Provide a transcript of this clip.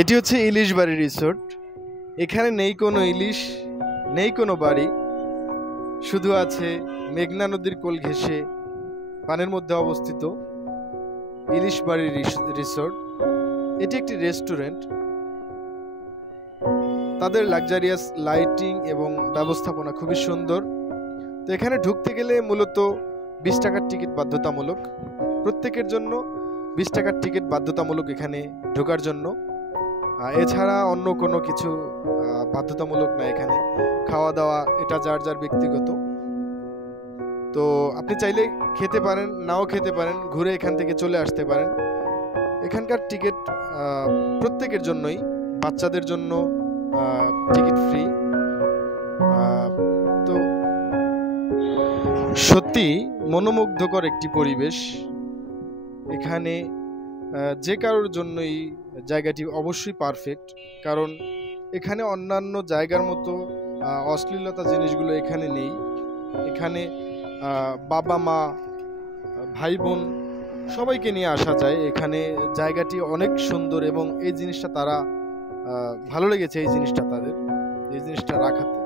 এটি হচ্ছে ইলিশ বাড়ি রিসোর্ট। এখানে নেই কোনো ইলিশ, নেই কোনো বাড়ি, শুধু আছে মেঘনা নদীর কোল ঘেঁষে পানের মধ্যে অবস্থিত ইলিশ বাড়ি রিসোর্ট। এটি একটি রেস্টুরেন্ট। তাদের লাক্সারিয়াস লাইটিং এবং ব্যবস্থাপনা খুবই সুন্দর। তো এখানে ঢুকতে গেলে মূলত 20 টাকার টিকিট বাধ্যতামূলক, প্রত্যেকের জন্য 20 টাকার টিকিট বাধ্যতামূলক এখানে ঢোকার জন্য। এছাড়া অন্য কোনো কিছু বাধ্যতামূলক না। এখানে খাওয়া দাওয়া এটা যার যার ব্যক্তিগত। তো আপনি চাইলে খেতে পারেন, নাও খেতে পারেন, ঘুরে এখান থেকে চলে আসতে পারেন। এখানকার টিকিট প্রত্যেকের জন্যই, বাচ্চাদের জন্য টিকিট ফ্রি। তো সত্যি মনোমুগ্ধকর একটি পরিবেশ। এখানে যে কারোর জন্যই জায়গাটি অবশ্যই পারফেক্ট, কারণ এখানে অন্যান্য জায়গার মতো অশ্লীলতা জিনিসগুলো এখানে নেই। এখানে বাবা মা ভাই বোন সবাইকে নিয়ে আসা যায়। এখানে জায়গাটি অনেক সুন্দর এবং এই জিনিসটা তারা ভালো লেগেছে, এই জিনিসটা তাদের, এই জিনিসটা রাখাতে।